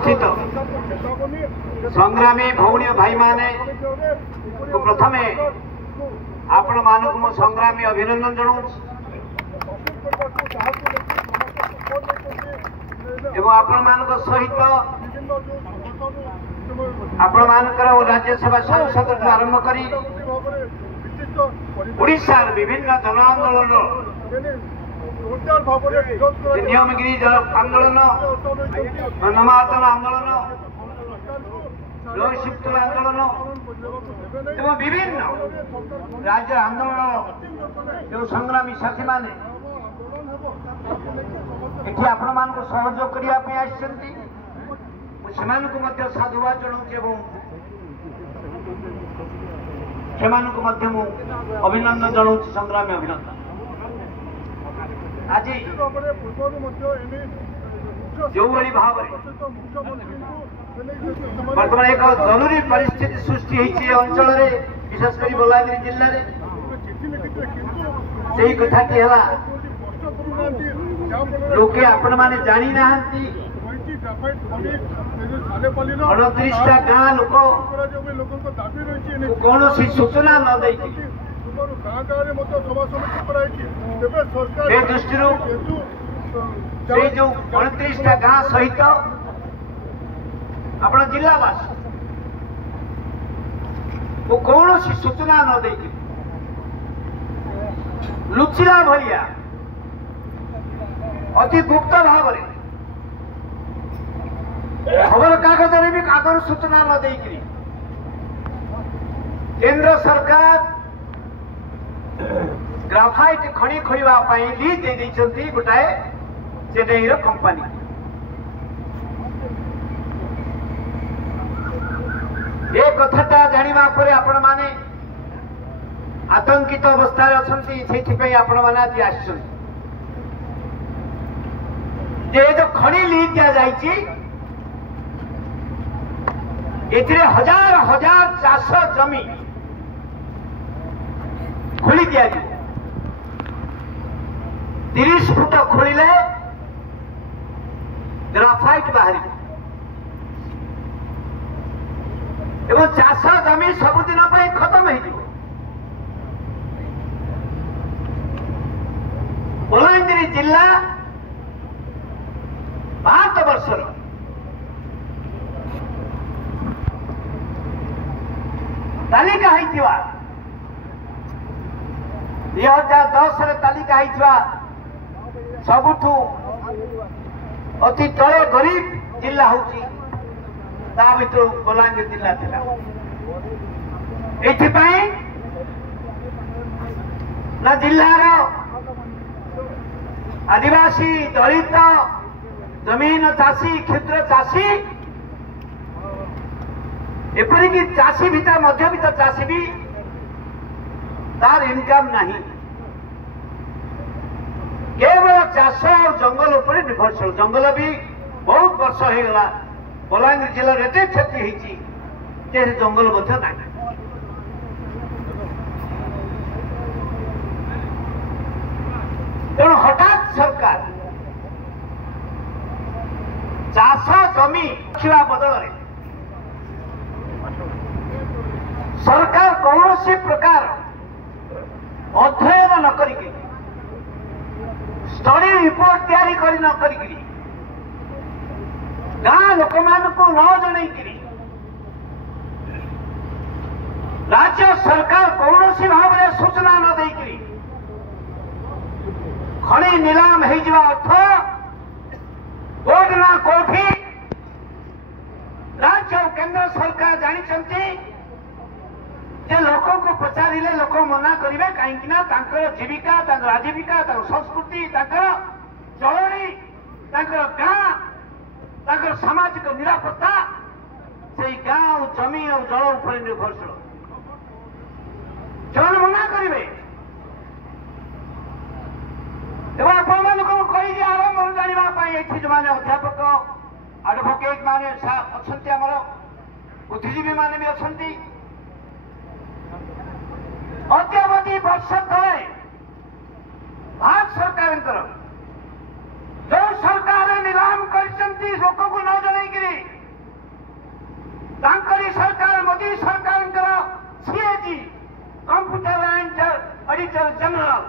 उपस्थित संग्रामी भौणी भाई माने प्रथमे आपण मानक मो संग्रामी अभिनंदन जनाऊँ एवं आपण मानक सहित आपण मानकर राज्यसभा सांसद आरंभ करी ओडिशा विभिन्न जन आंदोलन नियमगिरी जन आंदोलन नमार्दन आंदोलन लोकशिफ्ट आंदोलन एवं विभिन्न राज्य आंदोलन जो संग्रामी साथी माने एठी आपण मान को सहयोग करिया पे आछंती सेमान को मध्य साधुवाद जनाऊँ एवं सेमान को मध्य मु अभिनंदन जनाऊँ संग्रामी अभिनंदन आज जो भाई भाव बर्तमान एक जरूरी परिस्थिति सृष्टि होती अंचल विशेषकर बलांगीर जिले में कथाटी है लोके आपण माने जानी ना 38टा गाँ लोक कौन सूचना न दे दृष्टि जो 38टा गाँ सहित अपना जिलावास वो कौन सूचना न दे लुचिला भलिया अति गुप्त भाव खबर कागज भी आगर सूचना न दे केंद्र सरकार ग्राफाइट खଣି खोलिबा लीज दे देइछंती गोटाए चेन्नई रो कंपनी ये कथाटा जानिबा परे आपण माने आतंकित अवस्था अछंती सेठी पे आपण माने आज आछन जे जो खणी लीज दिया जाइछि एथिरे हजार हजार चाष जमी खोली दिया 30 फुट खोलिले ग्राफाइट बाहर एवं चाष जमी सबुदिन खत्म हो बलांगीर जिला 5 वर्षर तालिका 2010 तालिका सबुठू अति तले गरीब जिला होची भर बलांगीर जिला ना जिलार आदिवासी दलित जमीन चाषी क्षुद्र चाषी एपरिक चाषी भीतर मध्यवित्त चाषी भी तार इनकम नहीं केवल चाष और जंगल उपर निर्भरशील जंगल भी बहुत वर्ष हो गला बलांगीर जिले में एते क्षति होती जंगल नहीं तेणु हठात सरकार चाष जमी रखा बदल सरकार कौन सी प्रकार अध्ययन न करी स्टडी रिपोर्ट तैयारी करी न करी गाँ लोक मानक न जन राज्य सरकार कौन सी भाव में सूचना न देकरी खणी नीलाम हो अर्थ कोर्ट ना कोठी राज्य और केंद्र सरकार जानी लोक को पचारे लोक मना करेंगे कहीं जीविका आजीविका संस्कृति चलनी गाँ सामाजिक निरापत्ता से गाँ और जमी और जल उपर निर्भरशील से मना करेंगे कही आरंभ जानापी जो मैंने अध्यापक एडभोकेट माने अच्छा आमर बुद्धिजीवी माने भी अच्छा अद्यावधि वर्ष तले भारत सरकार जो सरकार नीलाम कर लोक को न जन अटर्नी जनरल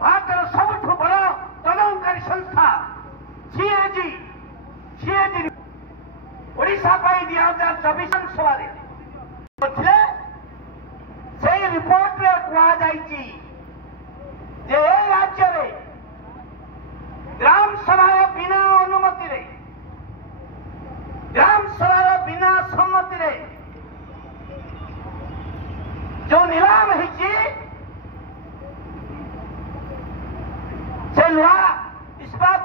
भारत सबुठ बड़ तदनकारी संस्था सीएजी ओडिशा 2024 सभा से रिपोर्ट कहुई राज्य में ग्राम सभा बिना अनुमति रे ग्राम सभा बिना सम्मति रे जो नीलाम है से लुहा इस्पात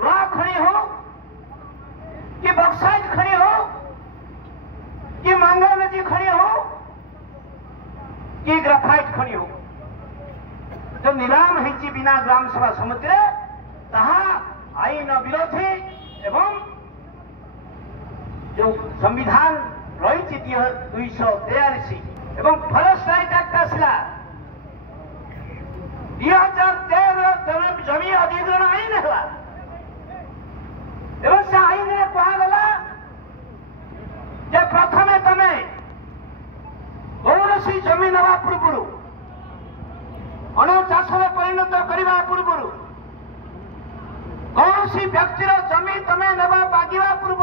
लुहा खड़ी हो कि बक्साइट खड़ी हो कि मांगा नदी खड़ी हो कि ग्राफाइट खड़ी हो जो नीलाम है बिना ग्राम सभा सम्मति रे ताहा आईन विरोधी एवं जो संविधान रही 243 एवं फरेस्ट राइट एक्ट आसला 2013 जमी अधिग्रहण आईन है एवं से आईन कहला जे प्रथमे तमे कौन जमी नवा पूर्व अणुचाष परिणत करने पूर्व कौन सी व्यक्तिर जमी तमे नवा मागिबा पूर्व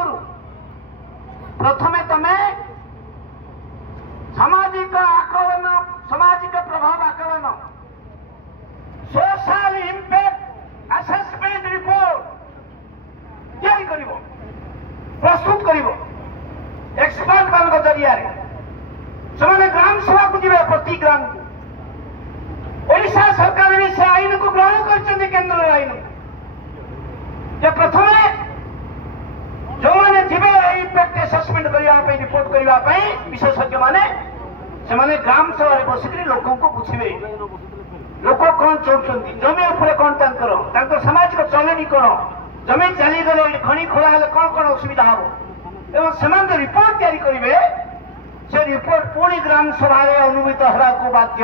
प्रथमे तमे सामाजिक आकलन सामाजिक प्रभाव आकलन सोशल इंपैक्ट असेसमेंट रिपोर्ट तैयारी करिवो प्रस्तुत करिवो एक्सपर्ट मान जरिया से ग्राम सभा को जीवे प्रति ग्राम को ओडिशा सरकार भी से आईन को ग्रहण कर केंद्र आईन जे प्रथमे जो मैंने जीवे इंपैक्ट असेसमेंट करने रिपोर्ट करने विशेषज्ञ माने ग्राम सभा बसिक लोक बुझे लोक कौन चाहते जमी उपर कौन सामाजिक चलनी कौन जमी चलीगले खଣି खोला हेले कौन कौन असुविधा हम एवं से रिपोर्ट तैयारी करेंगे से रिपोर्ट पुणी ग्राम सभा अनुमित हवा को बाध्य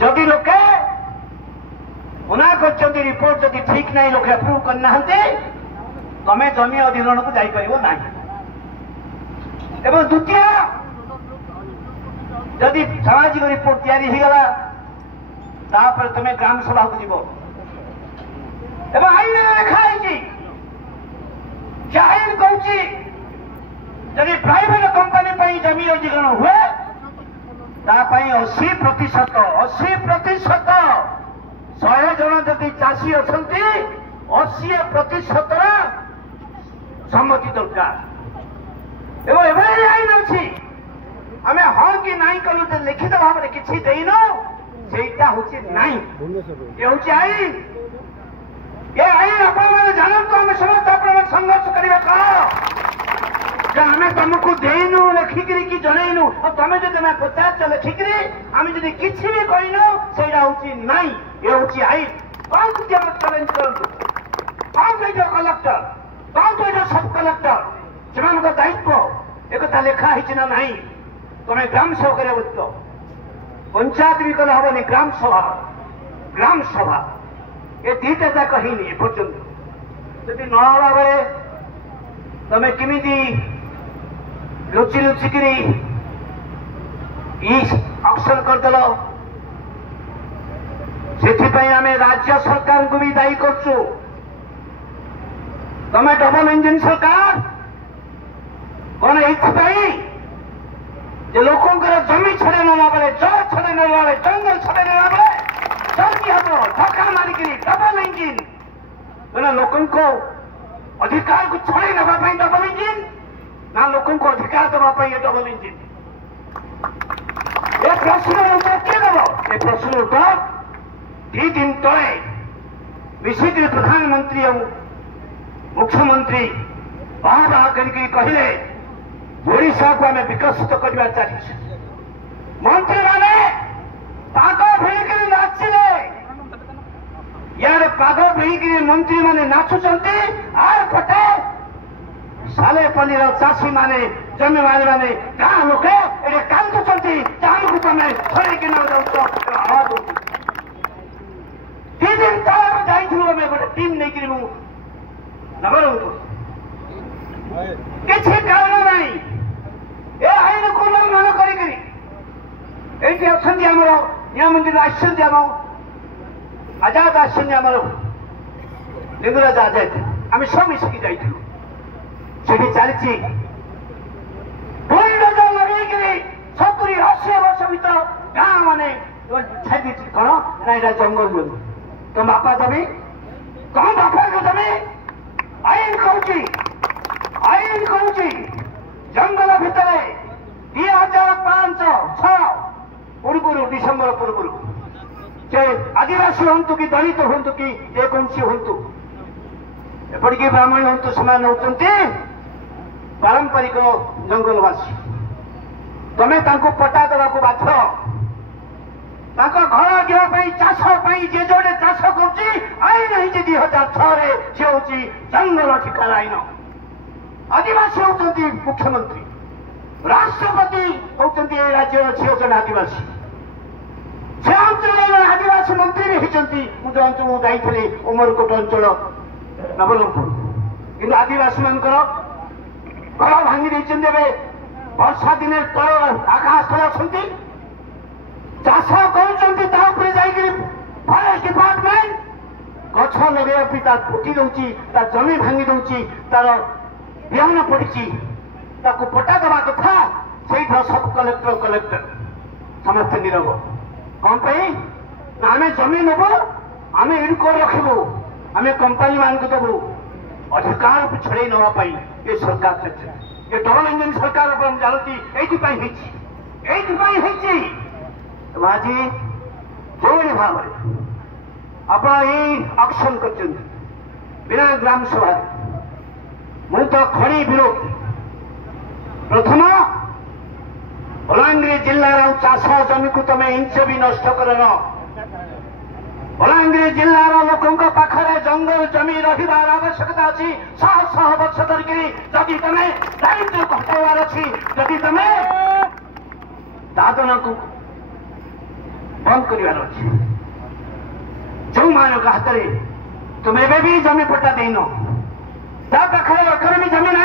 जदि लोके मना कर रिपोर्ट जदि ठीक नहीं लोग अप्रूव करना तमें जमी अधिग्रहण को जापर ना एवं द्वितीय जदि सामाजिक रिपोर्ट तैयारी होगला तापर तमें ग्राम सभा को जीव एवं आईन लिखाई आईन कहूँ जदि प्राइवेट कंपनी जमी अधिग्रहण हुए 80% 100 जन जदि चाषी अच्छा 80% सम्मति दरकार एवं एवं आईन अच्छी आम हाँ कि नाई कलु तो लिखित भाव में किसी देन से हूँ आईन ये आईन आप जानतु आम समस्त आप संघर्ष करवा कह आम तुमको देनु लिखिकी कि जनईनु तुम जो मैं पचार लिखिकी आम जो किसी भी कहनु से नाई ये हूँ आईन कौन चैलेंज करूँ कौन कह कलेक्टर कौन कह सब कलेक्टर से दायित्व एक लिखाही ना ना तुम ग्राम सभा कर पंचायत भी कले हेनी ग्राम सभा ये दीटा जाक ही पर्यंत जब नहवा बेले तुम किमिदी लुचि लुचिकी ऑक्शन करदेल से आम राज्य सरकार को भी दायी करछु तुम डबल इंजिन सरकार कौन ये लोकंर जमी छड़े नेला बेले जल छड़े नेला बेले जंगल छड़े नेला बेले जल्दी हम धक्का मारिक डबल इंजिन मैंने लोकों को अधिकार को छड़े नापी डबल इंजिन ना लोकों को अधिकार देवाई ये डबल इंजिन ये प्रश्न उत्तर किए देव ये प्रश्न उत्तर 2 दिन तले मिसिक प्रधानमंत्री और मुख्यमंत्री बाहा करके कहले ओडिशा को आम विकसित करवा चाहिए मंत्री माने पाग भिड़िकी नाचिले यार पाग भिड़िकी मंत्री माने नाचुंट आर पटे सालेपल्ली चाषी माने जमी माने गाँ लोके ये कांदुंट जहाँ को तुम छड़े आवाज 2 दिन तले जाइलु आम गोटे टीम नहीं नवरंगपुर किसी कारण नहीं ये आईन को उल्लंघन कर ये अच्छा आमर नियम मंदिर आम आजाद आमर लिंगराज आजाद आम सब मिसिकी जाइए चली बुलडोजर लगे 70-80 वर्ष भर गाँ मैंने छाई कौन ना जंगल जमी तो बापा जमी कौन बापा जमी आईन कहूँ जंगल भितर 2005-6 पूर्व डिसेम्बर पूर्व से आदिवासी हूँ कि दलित हूँ कि जेकोसी हूँ एपरिक ब्राह्मण हूँ से पारंपरिक जंगलवासी तमें पट्टा देवा बाध घर गृह चाष जे जोड़े चाष कर 2006 से हूँ जंगल अधिकार आईन आदिवासी होती मुख्यमंत्री राष्ट्रपति होती राज्य झील जन आदिवासी से अंचल आदिवासी मंत्री भी होती जो अंचल जाइए उमरकोट अंचल नवरंगपुर कि आदिवासी मान घर भांगी वर्षा दिने तल आकाश तले अच्छा चाष कर फरेस्ट डिपार्टमेंट गछ लगे फुटी दौची जमी भांगी दौची तार बिहन पड़ी पट्टा देवा कथा से सब कलेक्टर समस्त नीरव कौन आम जमी नब आम इड कर रखू आम कंपानी मान को देवु अधिकार को छड़े नापी ये सरकार ये डबल इंजन सरकार जानती आज जो भाव आप एक्शन कर बिना ग्राम सभा मु तो खड़ी विरोध प्रथम बलांगीर जिलार चाष जमी को तुम इंच भी नष्ट करन बलांगीर जिलार लोकों पाखरे जंगल जमी रहिबार आवश्यकता अच्छी 100 वर्ष धरिक जदि तुम दायित्व घटाइबार अच्छी जदि तुम दादन को बंद कर जो मान हाथ में तुम एवं भी जमी पट्टा देन पाखे एकर भी जमी ना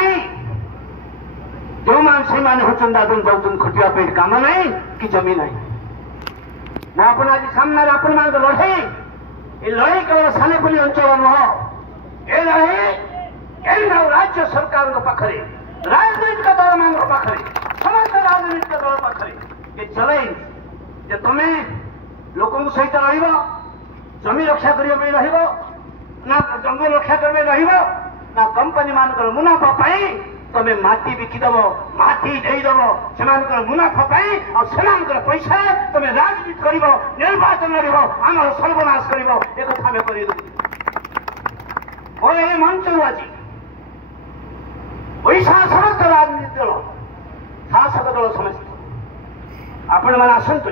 जो मान से हूँ दादन जाऊन खटिया काम ना कि जमी ना मुझे आज सामने आपण मान लड़े ये लड़े केवल सालेपुली अंचल नुह ये लड़े केन्द्र राज्य सरकार पाखे राजनीतिक दल मान पाखे समस्त राजनीतिक दल पाखे ये चैलेंज जे तुम लोक सहित रमी रक्षा करने ना जंगल रक्षा करने ना कंपनी मान मुनाफा पाई तुम माटी बिकिदेव माटी देदेव से मुनाफा पाई और पैसा तुम राजनीति कर निर्वाचन लड़ आम सर्वनाश कर एक कथा आम कर मंच आज ओडिशा समस्त राजनीतिक दल शासक दल समस्त आपण मैंने आसतु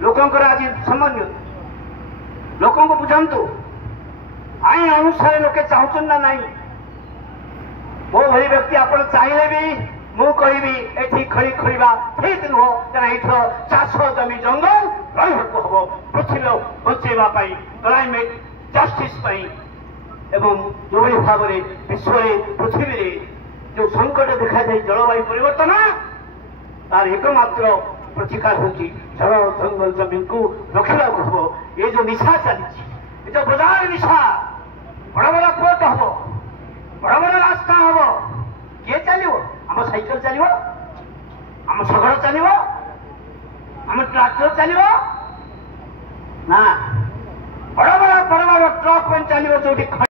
लोकंर आज सम्मान लोक बुझातु आईन अनुसार लोके चाहून ना नहीं मो भली व्यक्ति आप चाहिए भी मु कहि खड़ी खोलिबा ठीक नुह कहीं चाष जमी जंगल रही हम पृथ्वी बचेवा क्लाइमेट जस्टिस एवं जो भाव में विश्व पृथ्वी में जो संकट देखा जाए जलवायु परिवर्तन तार एकमात्र प्रतिकार हूँ जल जंगल जमीन को रखा हम ये जो निशा चली जो बाजार निशा बड़ बड़ पोर्ट हम बड़ बड़ रास्ता हम किए चलो आम साइकेल चलो आम शगड़ चलो आम ट्राक्टर चलो ना बड़ बड़ ट्रक चलो जो